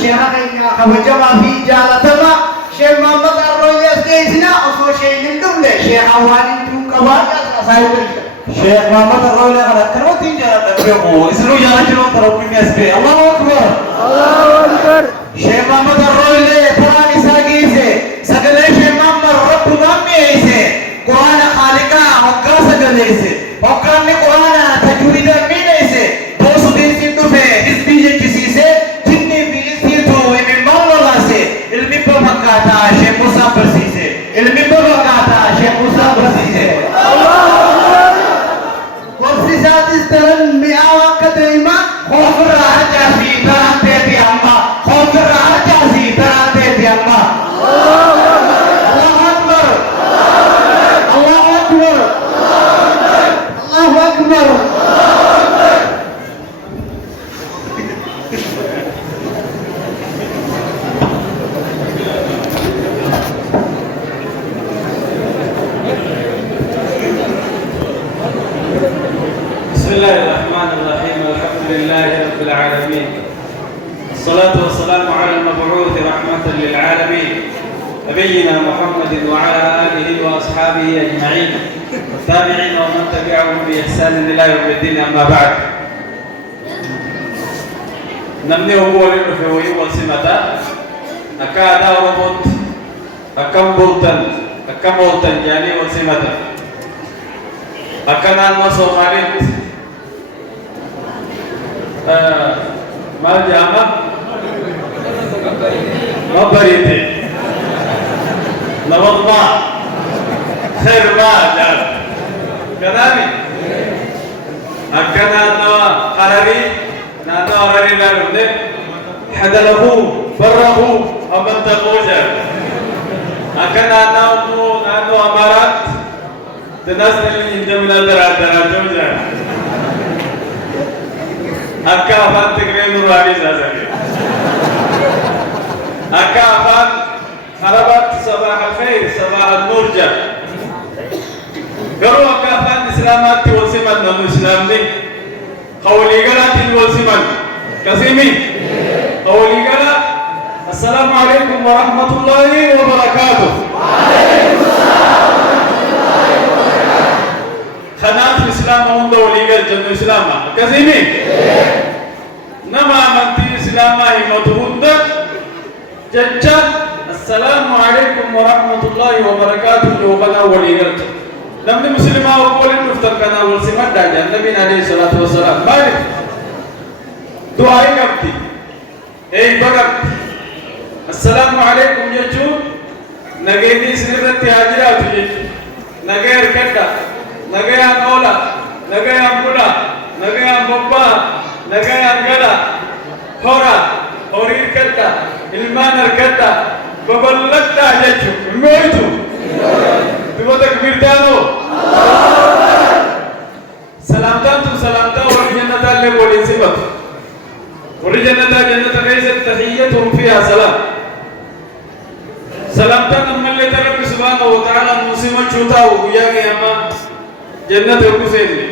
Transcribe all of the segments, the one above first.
شيخ خينا خبجما في جالتما شيخ محمد الرؤيس كيسنا أصو شيء لندم ده شيخ أواني توكبار أصايب شيخ محمد الرولي على كروتين جاء تبيعه اسمه جاء جلو تربي نسبة الله أكبر الله أكبر شيخ محمد الرولي قرآن ساقيسه سقلي شيخ محمد رب نميسه قرآن خالقا وقا سقليسه وقا قرآن تجويدا مينيسه بوسو دين سيدو في حزبي جيسيسه جني في سيدو من مولغاسه علمي بمكاتا شيخ موسى برسيسه علمي بمكاتا شيخ موسى برسيسه استلم مئة كتيمة خوف الرهجة في ترانتي ديالما خوف الرهجة في ترانتي ديالما الله أكبر الله أكبر الله أكبر بسم الله الرحمن الرحيم الحمد لله رب العالمين الصلاة والسلام على المبعوث رحمة للعالمين نبينا محمد وعلى آله وأصحابه أجمعين والتابعين ومن تبعهم بإحسان إلى يوم الدين أما بعد نمني هو للرفوي والسمة أكاد ربط أكم بلتن أكم بلتن جاني والسمة أكنان وصوماليت ما جامع ما بريتي نبض ما خير ما جاب كذابي أكنا نوا قرري نانو قرري لارنده حدله بره أمن تقوجا أكنا نانو أمارات تناسل الإنجمنا درا جوجا أكا أفان تقرين رواني زازاكي أكا أفان خربت صباح الخير صباح النور جا قروا أكا أفان إسلامات والسمن نمو إسلام دي قولي قلات والسمن كسيمي قولي قلات السلام عليكم ورحمة الله وبركاته وعليكم السلام ورحمة الله وبركاته خنات الإسلام هم دولي قل جنو إسلام كسيمي نما منتي إسلام هي مدهود ججا السلام عليكم ورحمة الله وبركاته يوبنا وليغلت نمني مسلمة وقول النفتر كنا والسمات داجا النبي عليه الصلاة والسلام بارك دعائي قبتي اي بقت السلام عليكم يجو نجيني سنرد تهاجرات يجو نجير كتا نجير أولا نجير أمبولا نجير بابا نجير أنجلا هورا هورير كتا ilmaan argata baballadda jechu moytu tibota kbirtano salamtan salamta wa jannata le bolin sibat wa jannata jannata laysa tahiyyatuhum fiha salam salamtan malle rabbi subhanahu wa ta'ala musima chuta wa ya ama jannata kusayni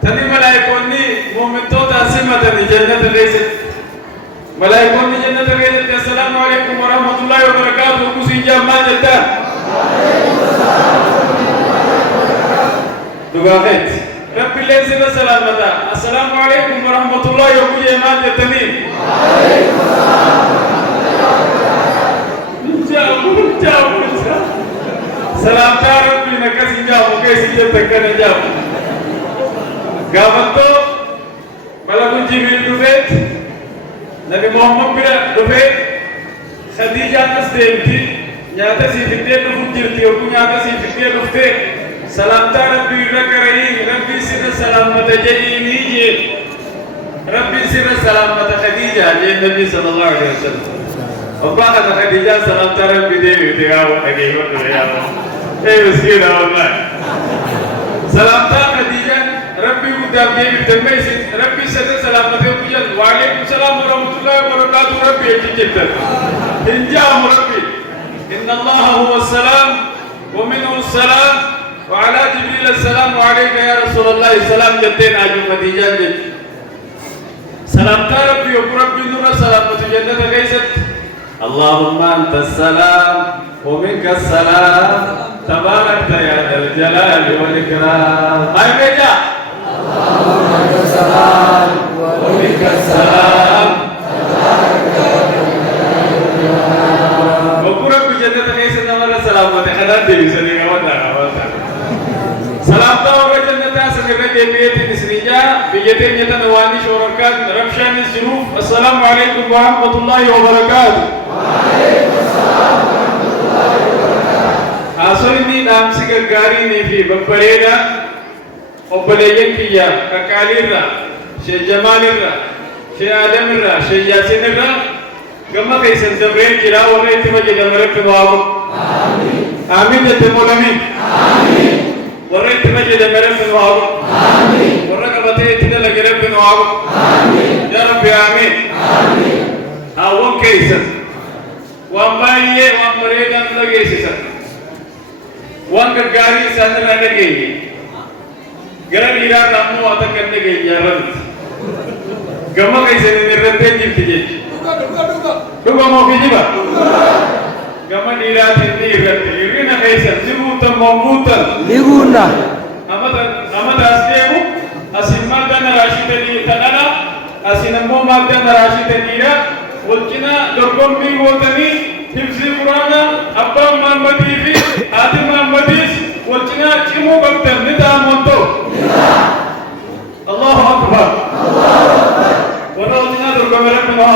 tani malaikonni mu'mintot asimata jannata laysa ملائكون جنة الرجال السلام عليكم ورحمة الله وبركاته كوسين جامع جدا دعاءات رب الله سيد السلام متى السلام عليكم ورحمة الله وبركاته جتمين جاو سلام تعرف بنكسي جاو كيسي جتكنا جاو قامتو ملكون جبريل دفت نبي محمد بيرا دفه خديجة نسدمتي نياتا سيفكتي نفجرتي وكو نياتا سيفكتي نفته سلام ربي ركري ربي سيد السلام متجيني جي ربي سيد السلام مت خديجة جي النبي صلى الله عليه وسلم وبعد خديجة سلام ربي دي تيغاو اگيو تيغاو اي مسكينة والله سلام خديجة ربي قدام جيب تنميس ربي سيد السلام متجيني وعليكم السلام ورحمة الله وبركاته ربي جدا إن جاء ربي إن الله هو السلام ومنه السلام وعلى جبريل السلام وعليك يا رسول الله السلام جدين أجو خديجة جد سلام ربي وربي نور سلام جنة كيست اللهم أنت السلام ومنك السلام تباركت يا ذا الجلال والإكرام. هاي بيجا اللهم أنت السلام ومنك السلام وقرب بجنة كيست نمر السلام وتخدر دي سنين سلام دور جنة سنين بيت نسريجا بيتين يتنواني شوركات ربشان السنوف. السلام عليكم ورحمة الله وبركاته. وعليكم السلام ورحمة الله وبركاته. أصلني نام سكاري نفي ببريدا وبليين كيا كاليرا شيء جماليرا شيء آدميرا شيء ياسينيرا كما كيسن دبرين كلا ولا يتمجد مرك نواب. آمين آمين جتمولامين. آمين ورا يتمجد مرك نواب. آمين ورا كبتة يتنا لجرب نواب. آمين يا رب آمين. آمين أول كيسن وامباية وامبريدا لجيسسا وان كرجاري سانتنا لجيني غير إيران رامو أتكلم لجيني يا رب كما كيسن نيرتين جبتي دوكا ما في جبا كما إيران نيرتين إيران كيسن زبوتا موجودا ليغونا أمد أسلمو أسمع دنا راشد تنانا أسنمو ما دنا راشد نيرا وكنا لكم بي وطني حفظ القرآن أبا محمدي في آدم محمديس وكنا كمو بكتر ندام وطو الله أكبر ونوتنا لكم ربنا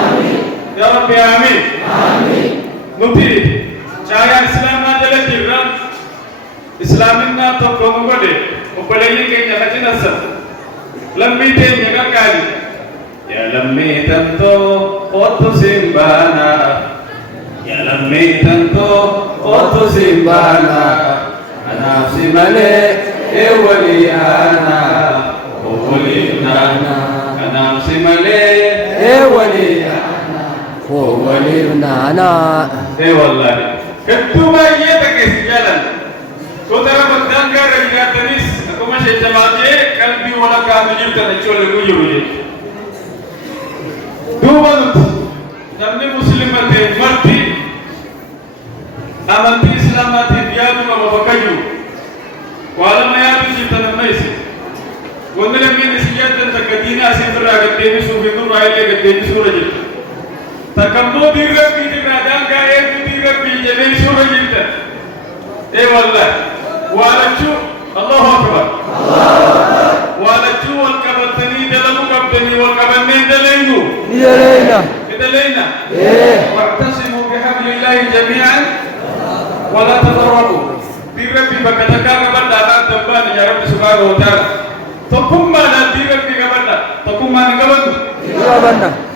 آمين يا رب آمين آمين نبتدي شايا إسلام ما جل جيران إسلامنا تقوم بده وبلغي كي نحجنا سب لمي تين يكالي يا لمي تنتو قط سيمبانا يا لمي تنتو قط سيمبانا أنا سيمالي إوليانا وولينا أنا سيمالي وليانا ولينا إيه والله كتوما يتك سجالا كتر بدان كار رجعتنيس أكو ماشي جماعتي قلبي ولا كامل جبتنا شغل كويو دوبنت نمني مسلمة مرتي أمنتي إسلامات ديانو ما بفكجو وعلى ما يابي جبتنا ميسي ونلم من سيادة تكدينا سيدرا قدامي سوفي نور عائلة قدامي سورة جبتا تكمو ديرك بيدي نادان كاية ديرك بيدي جميل سورة جبتا اي والله وعلى الله أكبر وعلى والكبتني دلمو كبتني والكبتني دلينو دلينا واعتصموا بحبل الله جميعا ولا تفرقوا ديرك بكتكا كبدا دبان يا رب سبحانه وتعالى تقوم ما ديرك بكبدا تقوم ما نكبد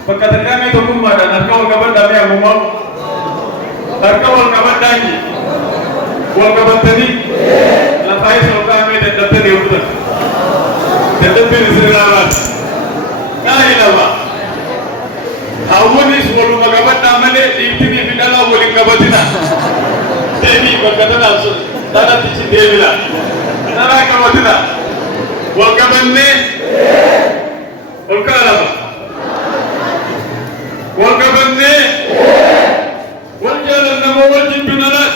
بكتكا مي تقوم ما نكاو كبدا مي امم نكاو كبدا ني والكبتني لا فايس وكامي دتتني يوبد دتتني سيرالات لا اله الا awunis wolu magabata male itini bidala woli kabatina devi bakatana dana tichi devila dana kabatina wal kabanne wal kalama wal kabanne wal jalana wal jibnalat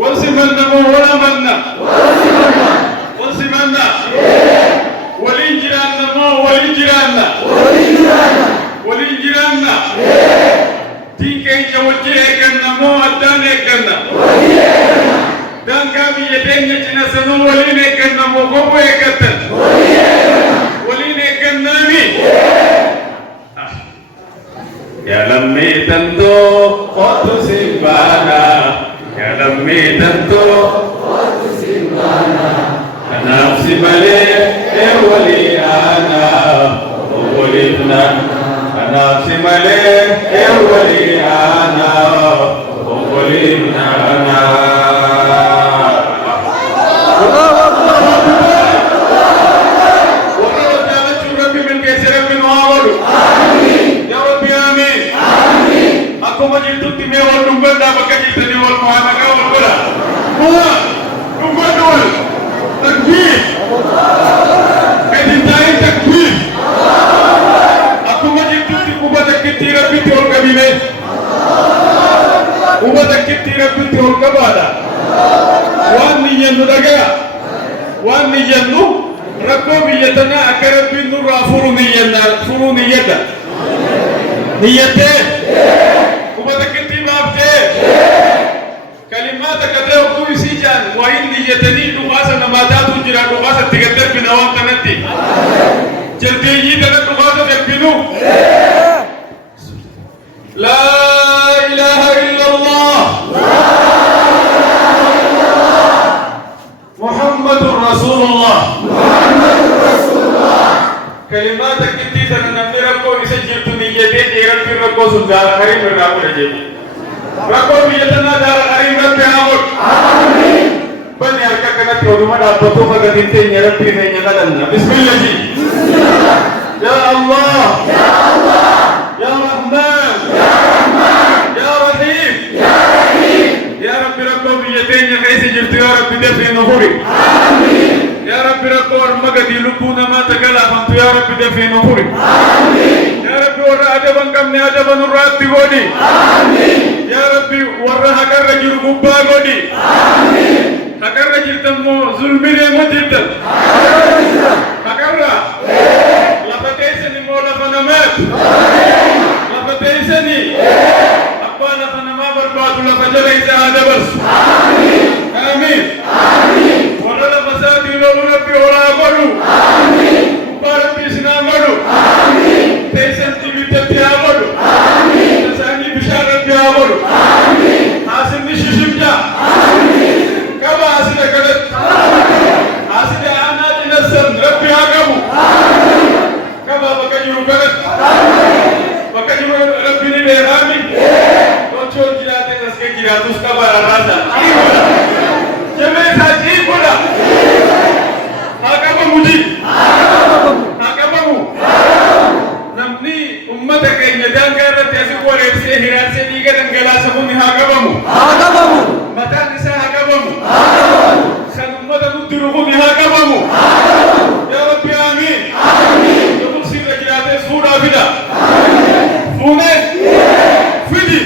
wal simanna wal manna wal simanna وليجرانا تيكي جوجي كنا مو أدان كنا دان كامي يدين يجنا سنو ولين كنا مو كوبو كتن ولين كنا مي يا لمي تنتو قط سيمبانا يا لمي تنتو قط سيمبانا أنا سيمالي وليانا ولينا أنا سيمالي وليانا ولينا Aku majil tutti me wal dumba da bakati tani wal muhamaka wal bala. Huwa dumba dol. Takbir. Kadin tayin takbir. Aku majil نيدا نيتين وبدك انت بابتين كلماتك تلو كوي سيجان وإن نيتني نقاسا نماتات وجرا نقاسا تقدر بنوان تنتي جلدي يدنا نقاسا تكبنو لا إله إلا الله محمد رسول الله كلماتك كتي تنميركو يسجل تنيتين يربي ركو سنزال خريم الرابو رجيب ركو بيتنا دار خريم ربي عمود آمين بني أركا كنا تودما دابتو فقدينتين يربي نينا لنا بسم الله جي يا الله يا الله يا رحمن يا رحمن يا رحيم يا رحيم يا ربي ركو بيتين يخيس جلتو يا ربي دفن نهوري آمين يا رب ركو ورمغدي لبونا ما تقلا فانتو يا رب دفي نفوري آمين يا رب ورى عجبا كمني عجبا نرات غودي آمين يا رب ورى حكر رجل قبا غودي آمين حكر رجل تمو ظلمي لما جلتل حكر لفتيسني مولا فنمات لفتيسني أقوانا فنما برباد لفجر إذا هذا بس آمين آمين آمين ورد فسادي لو ربي ولا أقولو آمين ربي سنا أقولو آمين تيسن تبي تبي أقولو آمين تساني بشار ربي أقولو آمين حاسم نشيشم جا آمين كما حاسم كذب حاسم أنا جنسم ربي أقامو آمين كما بكجيو كذب بكجيو ربي نبي آمين توچون جلاتي نسكي جلاتوس كبار راجا جميع ساجي بولا هاكما مجي هاكما مو نمني أمتك إن جدان كارت يسوع ورئيسه هراسه ديكا دنگلا سبوني هاكما مو متى نساء هاكما مو سن أمتا ندروغوني هاكما مو يا ربي آمين يقول سيد رجلاته سورة بدا فونه فيدي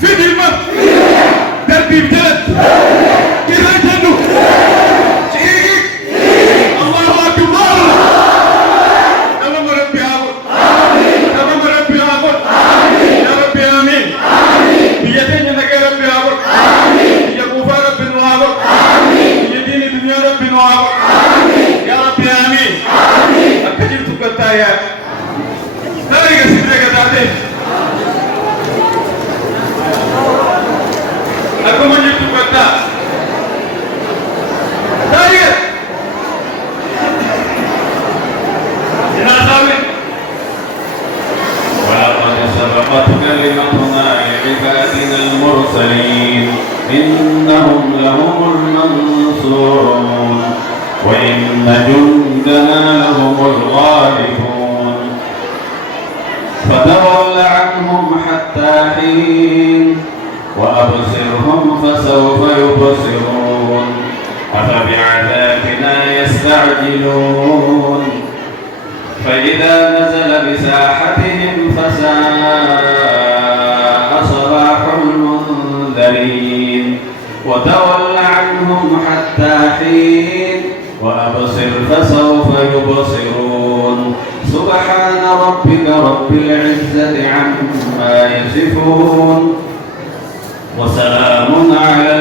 فيدي ما ترتيب جلد كذا جنو الله أكبر تمام ربي عبد تمام ربي عبد يا ربي آمين بيدين ينك ربي عبد يقوف ربي نوابد بيدين الدنيا ربي نوابد يا ربي آمين أكجر تقطع يا ترى يسيرك داده aku menjadi kata saya jenazah ولقد سبقت كلمتنا لعبادنا المرسلين إنهم لهم المنصورون وإن جندنا لهم الغالبون فتول عنهم حتى حين وأبصرهم فسوف يبصرون أفبعذابنا يستعجلون فإذا نزل بساحتهم فساء صباح المنذرين وتول عنهم حتى حين وأبصر فسوف يبصرون سبحان ربك رب العزة عما يصفون وسلام على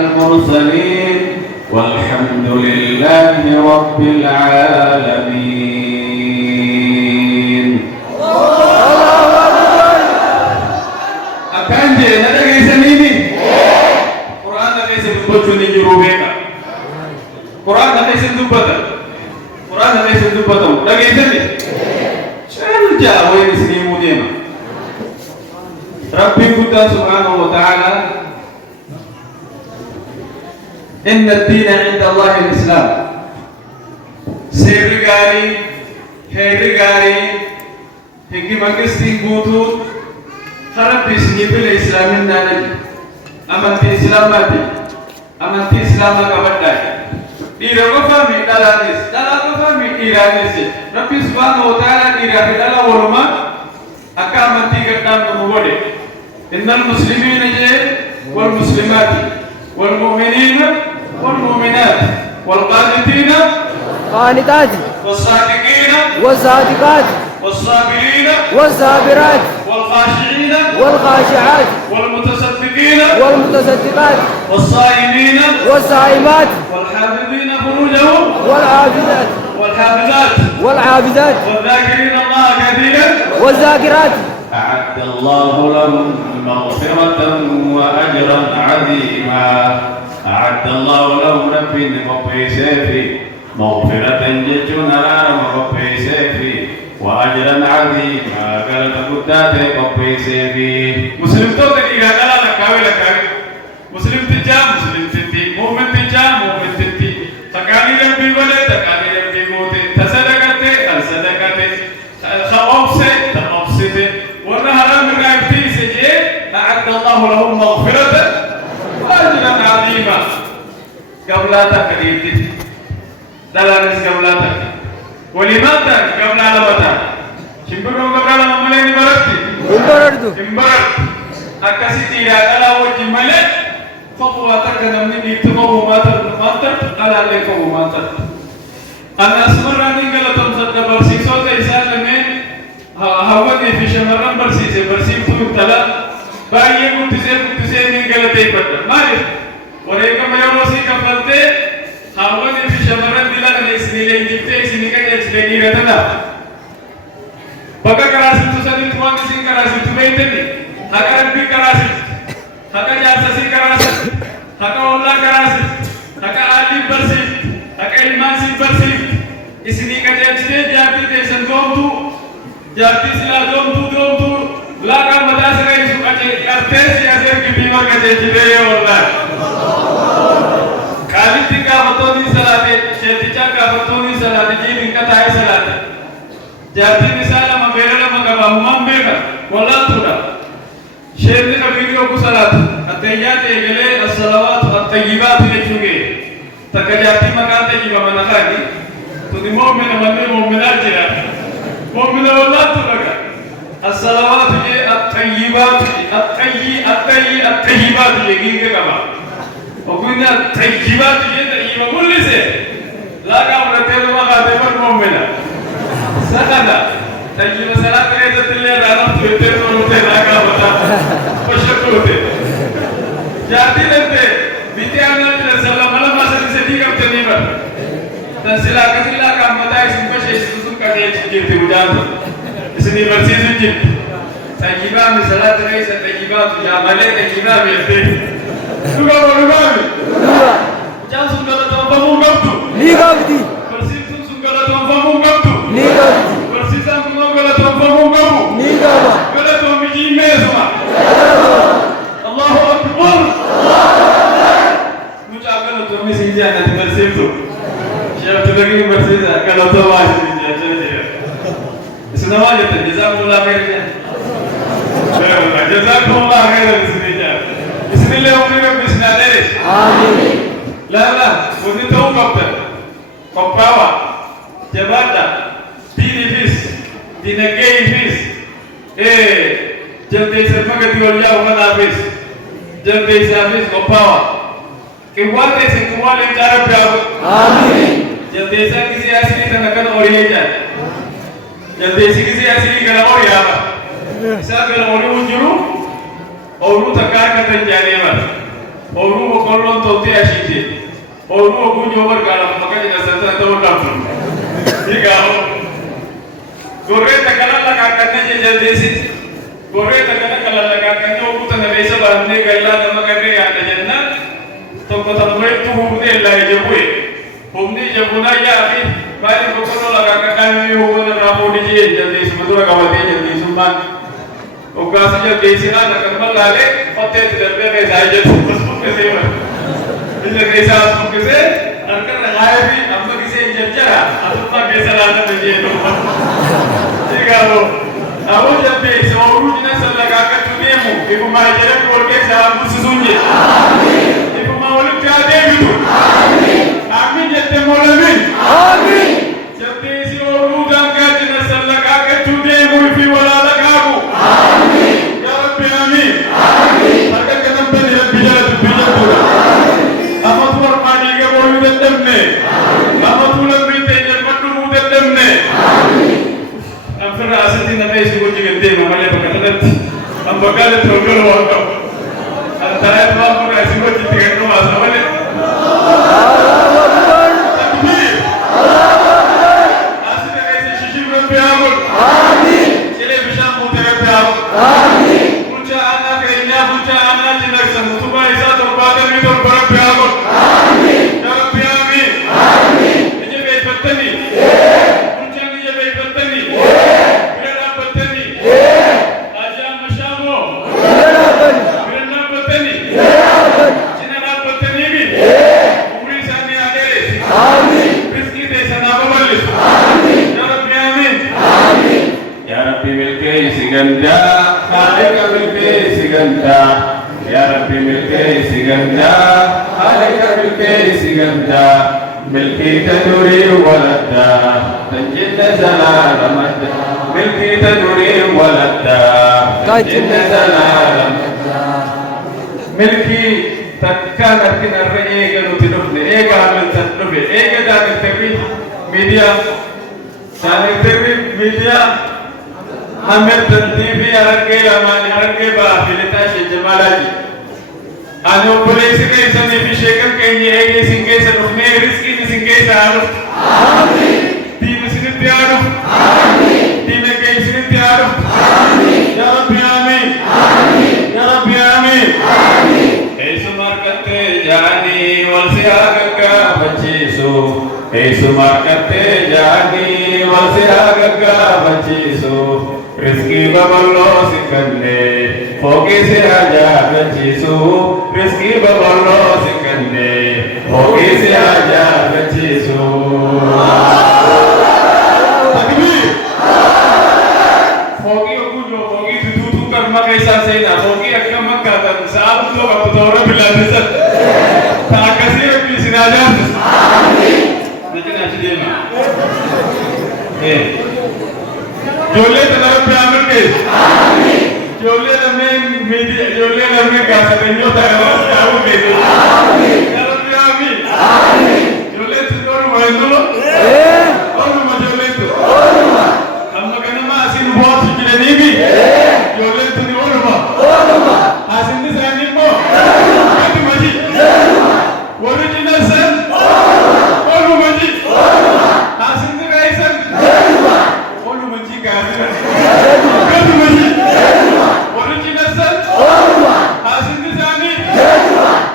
المرسلين والحمد لله رب العالمين. akan je na daga isanini Quran da kai sai bocco ni jirobe ka Quran da kai sai dubbata daga isani shan jawo ni sinimu dema ربي قد سبحانه وتعالى إن الدين عند الله الإسلام سيرغاري هيرغاري هنگي مانگستين بوتو خرب بسني بالإسلام النانج أمانتي إسلاماتي أمانتي إسلاما كبتاي إيرا وفامي دالا وفامي إيرانيس ربي سبحانه وتعالى إيرا في دالا ورما أكا أمانتي قدام نموبودي إن المسلمين والمسلمات والمؤمنين والمؤمنات والقانتين والقانتات والصادقين والصادقات والصابرين والصابرات والخاشعين والخاشعات والمتصدقين والمتصدقات والصائمين والصائمات والحافظين فروجهم والحافظات والحافظات والحافظات والذاكرين الله كثيرا والذاكرات أعد الله لهم مغفرة وأجرا عظيما. أعد الله لهم ربي ربي سيفي مغفرة جتنا ربي سيفي وأجرا عظيما. قال تقدات ربي سيفي. مسلم تو تدي قال لك مسلم تجا مسلم تدي مؤمن تجا مؤمن تدي تكاني ربي ولا تكاني ربي موت تصدقت خوفت والنهر من رأيتي سجى أعد الله لهم مغفرة وأجرا عظيما. قبل تكريت دلالس قبل تكريت ولماذا قبل لماذا شبرون قبل لمالين برتي إمبرت أكاسيتي يا دلا وجملة خطوة تكنا من يتمو ماتر على عليكم ماتر أنا أسمرني قال تمسك برسيسو تيسال من هوني في شمران برسيس تلا باقي كنتزي من قال تيبت مالك وريكم يوروسي كفلتي هوني في شمران دلا نسنيلين جبتي سنيكا يسليني رتنا بقى كراسي تسالي توان سين كراسي تبيتني هكا ربي كراسي هكا جاسسي كراسي هكا والله كراسي هكا عالي برسي هكا الماسي برسي इसनी का जैसे जाती थे संगोमतु जाती सिला दोमतु लाका मदास रही सुकाचे करते से अजर की बीमा का जैसे दे वाला कालिती का बतौनी सलाते शेतिचा का बतौनी सलाते जी दिन का ताई सलाते जाती मिसाला मगेरला मगबा मम्बेगा वाला तुरा शेर का वीडियो को सलात अतैयात एगले अस्सलावात अत्तयिबात लिखुगे तकजाती मकाते की बमना खागी तो المؤمن من المؤمنات جرا مؤمن ولا تلقى الصلوات الطيبات الطيبات يجيك كما وقلنا الطيبات يجيك كل شيء لا كامل تلو ما قادم المؤمن سكنا طيب صلاة كذا تلي رانا تلو لا كامل وشكوته جاتي لنته بيتيانا تلسلا ملا ما سنسدي كم تنيبا dan silakan matai semua sesuatu kalian cikir tiudan isini bersih cikir tajiba misalnya terai tajiba tu ya malai tajiba berde luka jangan sungguh tanpa mungkap tu Ligabdi bersih tu sungguh tanpa mungkap tu Ligabdi bersih sungguh tanpa mungkap tu Ligaba kalau tu biji mesma Allahu Akbar muncakkan tu misi jangan bersih tu شايف تلاقيه مرسيدس قالوا تو واجد يا جماعه اسمه واجد جزاكم الله خير جزاكم الله خير بسم الله ومنكم بسم الله آمين لا ودي تو كوباوا جبادا ديني فيس دينجي فيس جلدي سرمك ديوليا ومنا فيس جلدي سافيس كوباوا كيوالي سكوالي جارب يا آمين जल्देसा किसी असली तनकन और ये जाए जल्देसी किसी असली करा और यार ऐसा कर और उन्जरू और वो तकार करते जाने वाला और वो कॉलोन तो ते आशीते और वो गुंज ओवर काला मका जिना संता तो डाक्टर ठीक है गोरे तकला लगा करने से जल्देसी गोरे तकला कला लगा करने वो कुछ नरेश बांधने गल्ला दम करने याद जन्नत तो कथम में तू हुए लाए जब हुए हमने जब बुना या अभी मारे बकरों लगा कर काम में हो गया रामो डीजे जल्दी सुबह कमाते जल्दी सुमान उगासी जब देसी ना नकम्मल लाले और तेज दर्बे में जाए जब सुबह कैसे हो इसे कैसा सुबह कैसे अरकर लगाए भी हम तो किसी इंजरा अतुपा कैसा लाना चाहिए लोग ठीक है वो अब जब भी सोरू जिन्हें सब लगा कर चुने मु इको मारे जरा कोल के साथ मुझसे सुनिए इको मावलुक क्या दे भी तू आमीन जत्ते मोलमीन आमीन जत्ते इसी ओरू जांगा जिन्हें सब लगा कर चुने मु इफी वाला लगाओ आमीन या रब्बी आमीन आमीन अगर कदम पे निरत बिजल पूरा अमत पर पानी के बोलू दत्तम ने अमत उलम भी तेज بقالة توقر وقف الثلاث ما مرة اسمه تتكلم مع سوالي تكبير أصلا كيس شيشي ربي أقول شلي بشام متربي أقول بوجا أنا كينيا بوجا أنا جنك سمتوما إذا تربادة ميدور بربي أقول يا ربي آمين إجي بيت بطني بوجا إجي بيت بطني بيرنا بطني أجا مشامو بيرنا بطني جننا بطني بي عمري ساني أدرس رزقي تيسنا بملس يا ربي آمين يا ربي ملكي سجندا خالق ملكي سجندا يا ربي ملكي سجندا خالق ملكي سجندا ملكي تدوري ولدا تنجد زلال مدى ملكي تدوري ولدا تنجد زلال ملكي تكان أركن الرئيق نتنفن إيقا من تنفن إيقا دان التبي ميديا دان التبي ميديا हमें तंतीबी अरंगे अमानी अरंगे बाफिलता शेजमालाजी आनो पुलिस के इसमें अभिषेकम कहीं एक सिंगे से रुकने रिस्की नहीं सिंगे से आरो तीन सिंगे त्यारो तीन के सिंगे त्यारो या रब्बी आमीन या रब्बी आमीन ऐसु मार्कते जानी वलसे आगका बचीसो ऐसु मार्कते जानी Walse आगका बचीसो Rizki baballo sikanne foge se aja gachisu Rizki baballo sikanne foge se aja gachisu Takbir foge okujo foge tutu karma kaisa sena foge akka makka tan saab to abdora biladisat ta kasira bi sinajat amin najna chidema जोले तनाव प्यामर के आमीन जोले हमें media जोले हमें गासपेंजो तनाव प्यामर के आमीन या रब्बी आमीन आमीन जोले तुदोर वैंदो और मजोले तो हम कने मा आसिन बहुत चिले नहीं भी जोले तुनी और आसिन ने सानी को कति मजी ओरिजिनल सन और मजी आसिन ने Kaisen Kadu maji, original son, hasil nisani,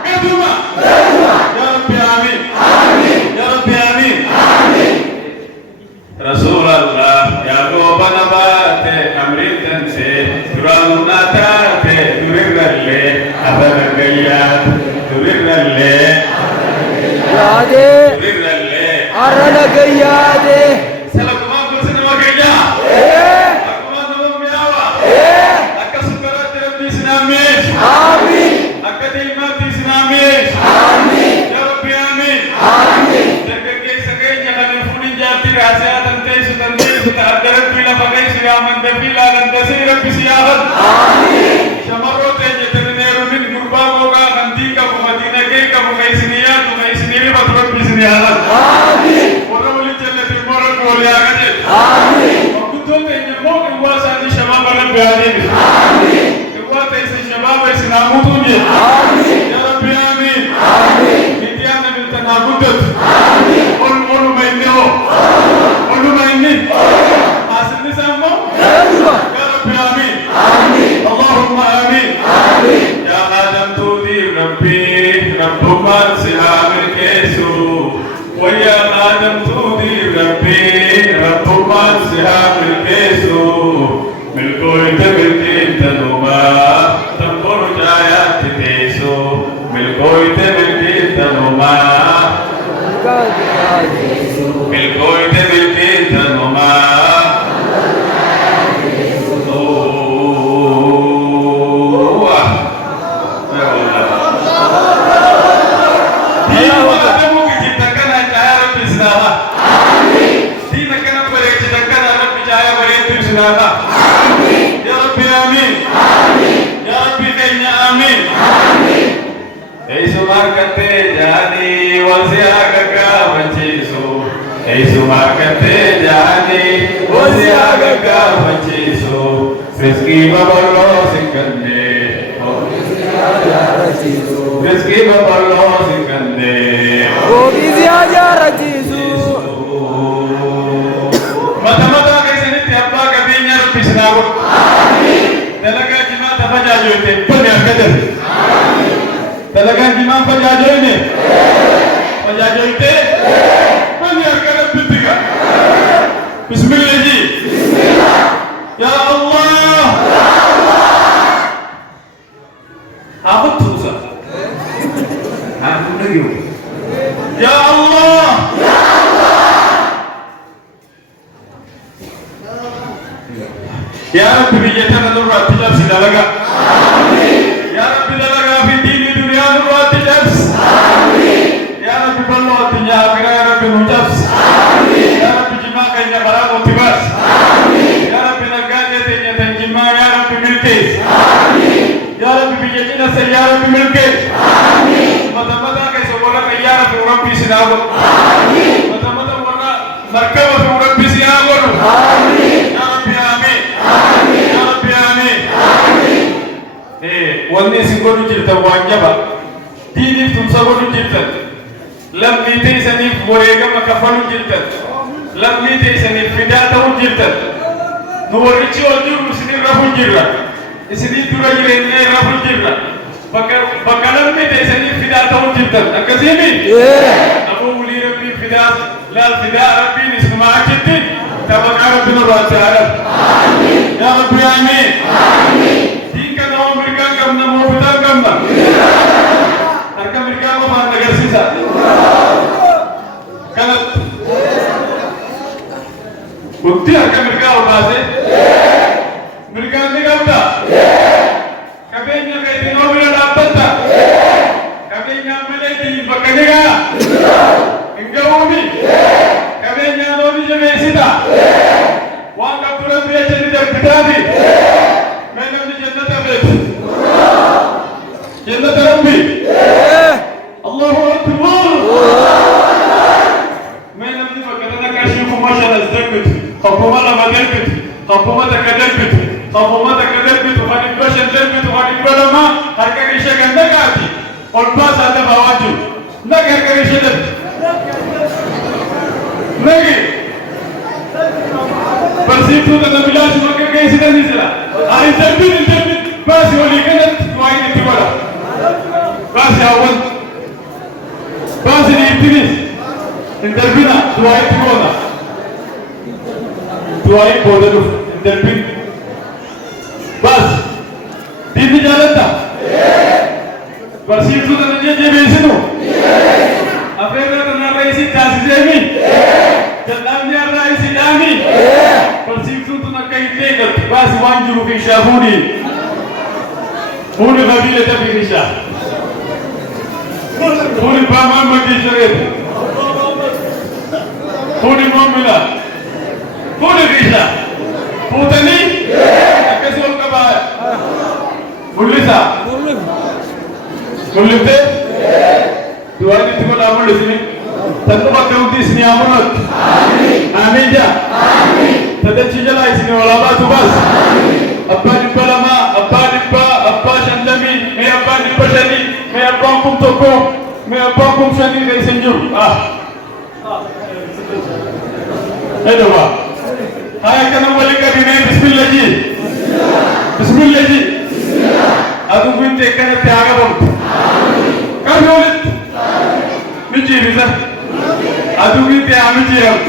kadu ma, ya Rabbi amin, ya Rabbi amin. Rasulullah, ya goba nabate, amritan se, durana tate, duriralle, abana gayat, duriralle, duriralle, arana gayade. Amin. Akademati Islamis. Amin. Ya Rabbi amin. Amin. Terkait sekalinya kami punya jati rahasia tentang sudah teradarat bila pakai siaman bila dan tersirat bisiahan. Amin. Samarote jeternerumin gurba moga nanti kamu Madinah ke kamu kaisniya tu kaisniri patron bisiahan. Amin. Orang boleh jalan timur boleh agak. Amin. Aku tu pengen mau keluar di Syama Barat Biarin. Amin. شباب اسلامو توني آمين يا ربي آمين آمين ميديانا بالتناقضت آمين قل ما إنه قل ما إني حاسن نسمو يا ربي آمين آمين اللهم آمين آمين يا آدم تودي ربي رب من سلام الكيسو ويا آدم تودي ربي رب من سلام الكيسو ملكوي تبكي تنوما تنظر جايات تيسو ملكوي تبكي تنوما ملكوي تبكي تنوما Rizki baballo sikkanne رزقي ببلوس كندي وبيزي أجار جيسو متى كيسن تيابا كبينيا ربي سناو دلقا جما تفجاجوتي بني أكدر دلقا جما فجاجوتي بني أكدر بتيجا بسم الله جي يا الله أخذ توسا أخذ نجيو يا الله يا رب بيجتنا نور تجاب سيدالك يا رب دلك في دين الدنيا نور تجاب يا رب بلو الدنيا آخرة يا رب نجاب يا رب جماع كينا برام وتباس يا رب نقاية تنيا تنجمع يا رب ملكيس يا رب بيجتنا سيا رب ملكيس مدى كيس ورق يا رب وربي سناو مدى ورق مركبة وربي سناو يا رب آمين يا رب آمين wanni isin godhu jirtan waan jaba diiniif tumsa godhu jirtan lammii teessaniif wareegama kafalu jirtan lammii teessaniif fidaa ta'u jirtan nu warrichi ol jirru isinii rafu jirra isinii dura jireenya rafu jirra bakka lammii teessaniif fidaa ta'u jirtan akkasiimi aboo wulii rabbiin fidaa laal fidaa rabbiin isinuma achitti tabaqaa rabbiin irraa jaalal yaa rabbi amiin كم نمو بتاع كم بق أركب مركب ما فان نجار سيسا كنت بكتي أركب مركب وباسه مركب نجار بتا كبيني كايتي نو بيلا دابتا كبيني عمله دي بكنيكا إنجاومي كبيني نوري جميسيدا وان كبرنا بيجي ندر بتاعي मैं अपनी जन्नत में जन्नत रब्बी अल्लाहु अकबर मैं अपनी बकरा का शिव कुमार नजदक खपुमा ला मदरकत खपुमा तकदरकत खपुमा तकदरकत वाली क्वेश्चन दरकत वाली बलमा हर का विषय गंदा काती और पास आता बावाजू न घर का विषय दर नहीं परसिप्तु तो नबिलाश मक्के कैसे नहीं चला आई इंटरव्यू बस वो लिखना वाई नहीं बोला बस यावन बस नहीं फिनिश इंटरव्यू ना दुआई बोला दुआई बोले तो इंटरव्यू बस दिन जाना था परसिप्तु तो नहीं जे बेचे तो अफेरा तो ना रही सी तासी जेमी जल्लाम ने रही सी जामी परसिप्तु तो ना कहीं देकर बस वांजू की शाबुनी Puni kabila tabirisha. Puni pamama kisharet. Puni momila. Puni kisha. Putani. Akasol kabaya. Mulisa. Mulite. Tuani tuko namu lisini. Tadu bakauti sini amunat. Amin ja. Tada chijala isini walaba tubas. Abba nipalama. Abba nipa. Abba shandami. मैं अब्बा निपटनी मैं अब्बा कुम तो को मैं अब्बा कुम शनि नहीं संजू है दवा हाय कना वाले का दिन है बिस्मिल्लाह जी अदु बिन ते कने त्याग बम कर बोलत मिजी बिसा अदु बिन ते आमिजी रम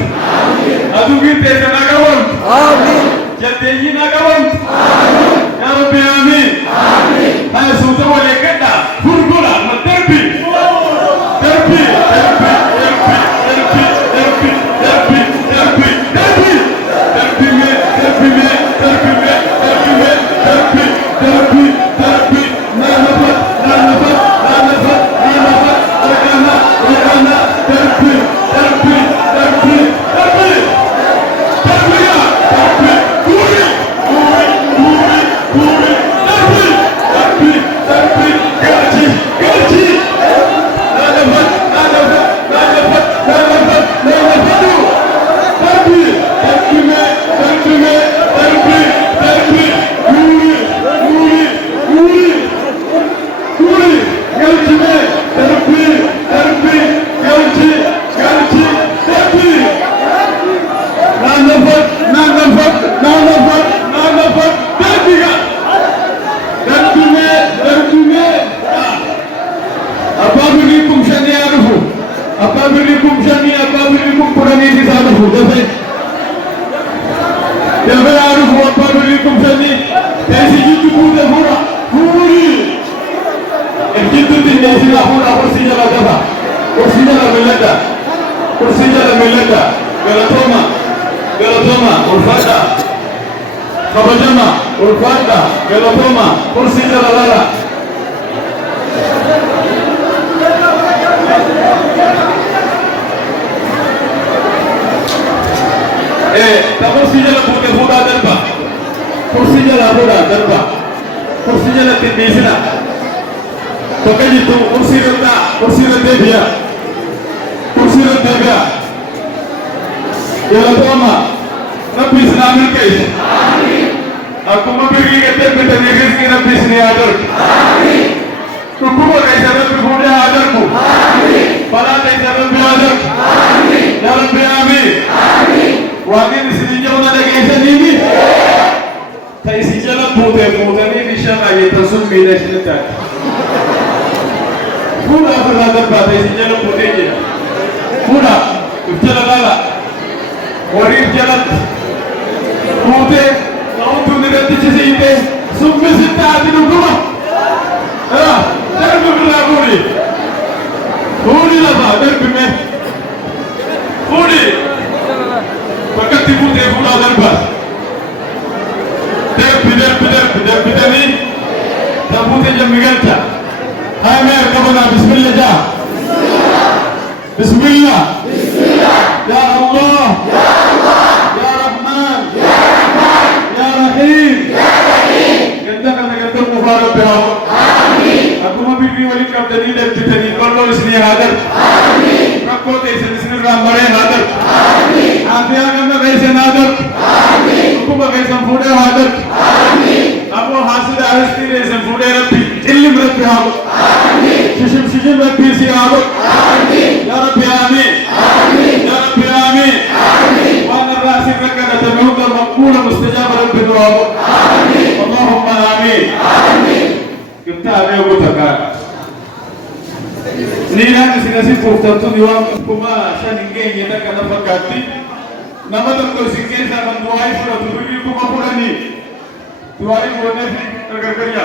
अदु बिन ते सना गवम आमीन जते ही ना गवम या रब्बी आमीन Hai sudah boleh kena furgula terpi دفن دفن عارف وأبار لكم سني تيسي جد بود فورا فوري الجد الناس لا فورا كرسي جلا دفا كرسي جلا ملدا كرسي جلا ملدا غلطوما والفادا خبجما والفادا غلطوما كرسي جلا لالا kursi jala bude fuda darba kursi jala fuda darba kursi jala tindisina to kaji tu kursi rada biya jala to ama rabbi islamin kai amin aku mabiri ke tebe tebe rizki rabbi isni adar amin kuma kai rabbi fuda adar ku amin bala kai rabbi adar amin ya rabbi amin amin واقين سنجونا دقيسنيني تايسي جلا موتني نشان يتصل بينا شنتاك فودا فرنا دربا تايسي جلا موتني فودا جلا لالا وريب جلا موتة ناوتو نرتي جسيته سوم ستا عدلو كما درب بلا فودي لبا درب में فودي Pakati bude fuda darba Debidani Tabute jamigalta Hai mer kabana bismillah ja Bismillah Ya Allah Ya Rahman Ya Rahim Ganda kana ganda mubarak behaw Amin Aku mabiri wali kabdani debidani Kollo isni hadar Amin Rakko teisen isni ramare hadar Amin Afia kama kaise nadar amin kuma kaise fude hadar amin abu hasid ahsti kaise fude rabbi ilm rabbi habu amin shishim rabbi si habu amin ya rabbi amin ya rabbi amin wa ana rasid rakana tamuda maqbula mustajab rabbi du'abu amin allahumma amin kita ada utaka nina sinasi furtatu diwam kuma shaninge yeda kana fakati nama तो सिक्के से हम दुआई पूरा दुर्गी को पूरा नहीं दुआई बोलने से अगर करिया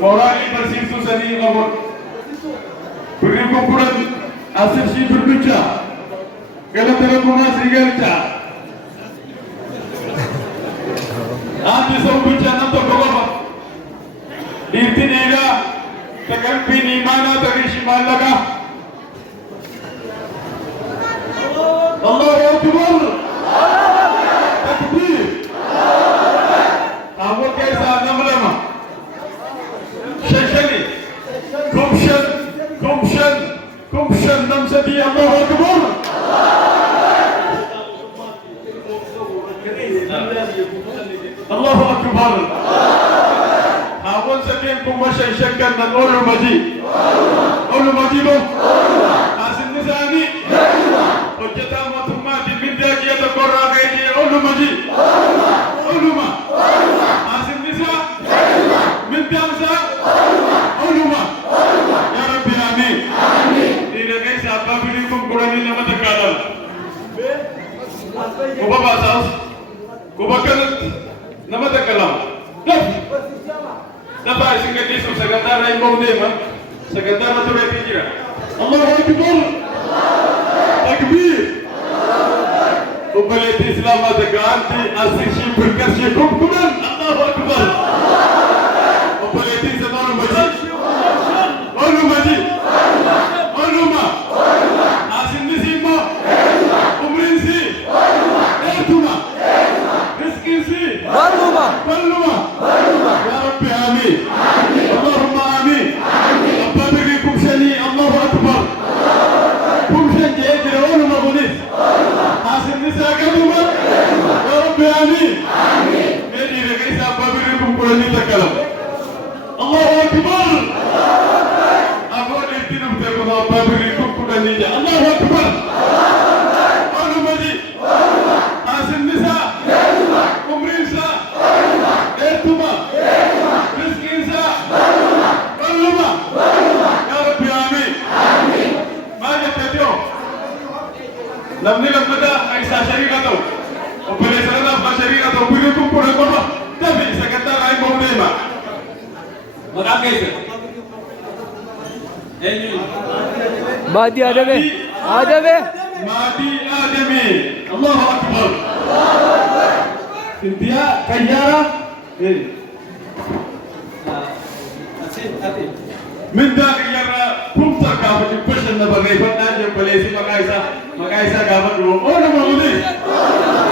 मौलानी पर सिर्फ तो सनी और दुर्गी को पूरा आसिफ शी दुर्गुचा गलत तरह को ना सिगलचा आप ये सब कुछ ना तो बोलो इतनी नेगा तकन भी नहीं माना तभी शिमाल लगा الله أكبر تكبير أبو كيسا نملما ششني كمشن نمسدي الله أكبر الله أكبر أبو سكين كمشن شكن نقول مجيب أسن نساني وجتا مطمع بالداجي يتقرى غيجي علمجي علما عاصم نساء من دامسا علما يا ربي آمين إذا كيس أبابي لكم قراني لما تكالل كوبا باساس كوبا كانت لما تكالل دفع سنجديسو سكتار رأي موديما سكتار مطبع تجيرا الله أكبر تكبير وبلد إسلام أتقانتي أسيشي بركشي كمكمان الله أكبر وبلد إسلام مجيد علوما أسن نسيما عمرين سي إعتما رزقين سي بلوما يا ربي آمين اللهم آمين أبا بكم شني الله أكبر آمين يا رب آمين. آمين. سنة عيسى شريكته وبلي سنة أبقى شريكته بيكم كنا كنا تبي سكتة راي موديما مكان كيسة إني مادي آدمي مادي آدمي الله أكبر انتهاء كيارة من ذاك يرى كم تكابر يبشر نبغي فتنا جب بليسي مكايسا كابر لو أنا مودي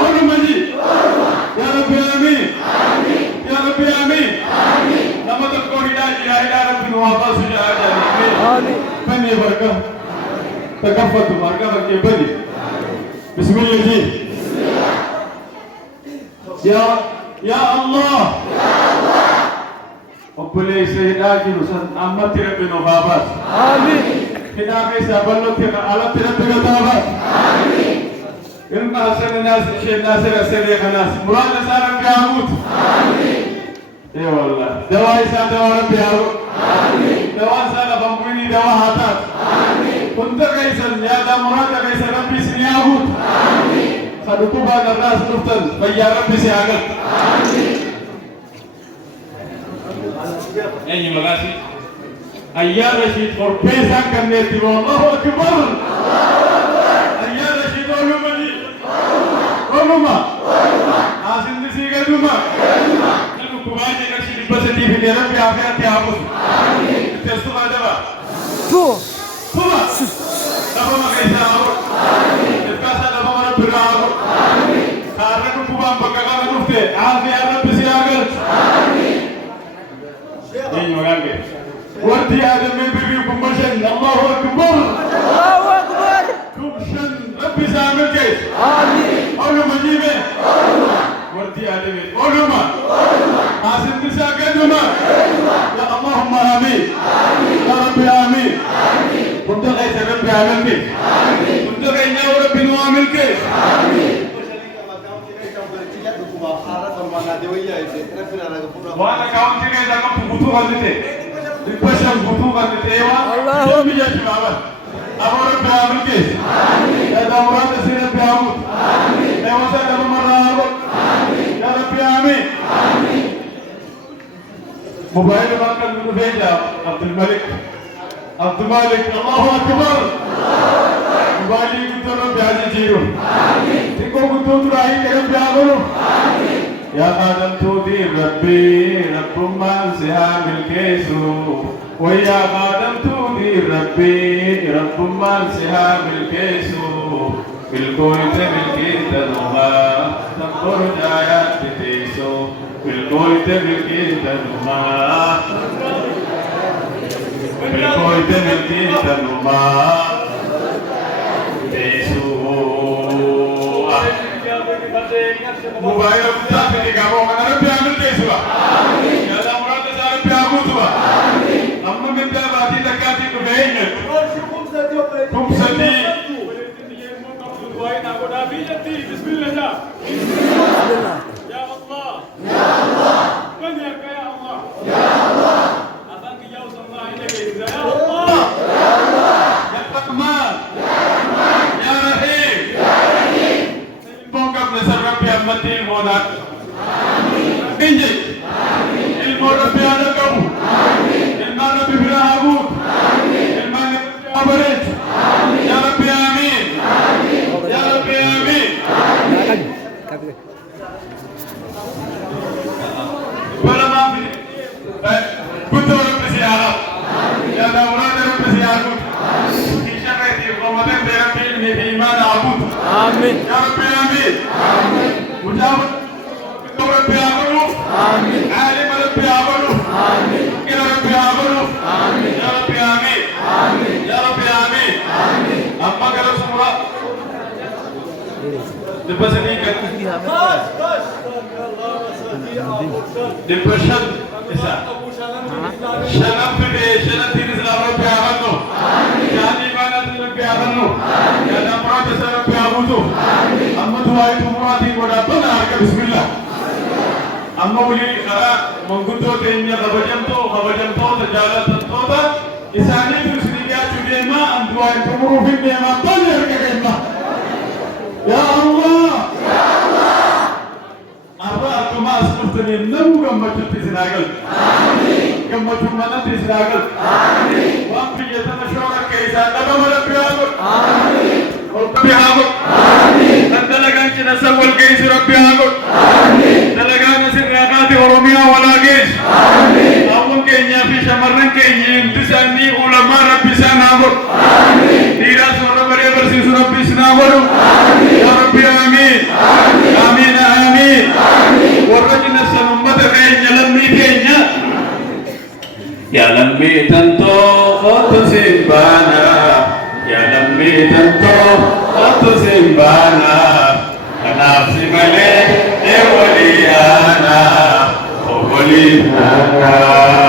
أنا مجي يا رب آمين يا رب آمين لما تذكر إلى رب نوابا سجاء جاني بني بركة تكفت بركة بركة بني بسم الله جي يا الله وبلي سيدا جلوسن أما تربي نوابا آمين كنا كيسا بلو تنا على تربي نوابا آمين إن حسن الناس شيء ناصر السريع الناس مراد نصار بيعود آمين يا والله دواء إنسان دواء رب بيعود آمين دواء إنسان بمبني دواء هاتات آمين كنت كيسا يا دام مراد كيسا ربي سنيعود آمين خدوا بعد الناس نفتن فيا ربي سيعود آمين أي مغاسي أيها رشيد فربيسا كنيتي والله أكبر أيها رشيد علومني علوما عاصم نسيك علوما نحن كباجي رشيد بس تي في ديرك يا أخي أتيابوس تستو هذا تو توما دابا ما كيسا أمر الكاسة دابا ما نبرنا أمر كارك كوبام بكاكا نفتي عافية ربي سياغل أي مغاني ورتي هذا من بيبيكم مشن الله أكبر كمشن ربي سامر كيس آمين أولو مجيبه ورتي هذا من أولوما عاصم نساء قدوما يا اللهم آمين يا ربي آمين كنت غيث ربي عمل كيس كنت غيث ربي نوامل كيس وانا كاونتي كذا كم بطوط غلطة البشر بطوط غلطة الله يوم يجي بابا أبو رب يعمل كيس هذا مراد سير رب يعمل يا وسام أبو مراد يا رب يعمل موبايل ما كان من بيجا عبد الملك الله أكبر موبايل كنت رب يعزي جيرو تكو كنت تراهي كرب يعملو يا خادم تودي ربي رب من سهام الكيسو ويا خادم تودي ربي رب من سهام الكيسو بالكويت بالكيت نوما تقر جايات بتيسو بالكويت بالكيت نوما بالكويت بالكيت نوما تيسو موبايل بتاعك اللي جابوه أنا ربي أعمل كيسوا يا دا مراد نزار ربي أعمل أما من ده بعدي تكاتي تبين كم سدي بسم الله يا الله من يرك يا الله أتانك يا الله إنك يا الله يا رحمن يا رحيم بونكم نسر ربي أمتي المونا إنجي المو ربي أنا كم المو ربي بلا عبود المو ربي أبرد يا ربي آمين يا ربي آمين ولا ما في كنت ربي سيارة يا دوران ربي سيارة كيشا كيتي قومتين بربي إلمي بإيمان عبود آمين يا ربي آمين مجاوب ربي أعمله آمين عالم ربي أعمله آمين يا ربي أعمله آمين يا ربي آمين يا ربي آمين أما قال سمرا دبسني دبشن إسا شنب بدي شنب تيرز ربي أعمله يعني ما نزل ربي أعمله يا نمرات ربي أعمله أما دعائي تمراتي ولا تنا بسم الله أما ولي خلا منقطو تينيا خبجمتو تجالتو تا إساني ترسلية جديما أن دعائي تمرو في النعمة طلع كيما يا سنين نمو قمتو تسناقل قمتو منات تسناقل وانتو يتنشورك كيسا نبم ربي آمر ربي آمر ندلقان كنا سوال كيس ربي آمر دلقان سرقات ورميا ولا كيس أول كينيا في شمرن كينيا انتساني علماء ربي سنامر ديراس وربي برسيس ربي سنامر يا ربي آمين آمين آمين ورجنا سنمت كينيا لمي كينيا يا لمي تنتو خط سنبانا يا لمي تنتو خط سنبانا نفسي ملك ولي أنا ولي أنا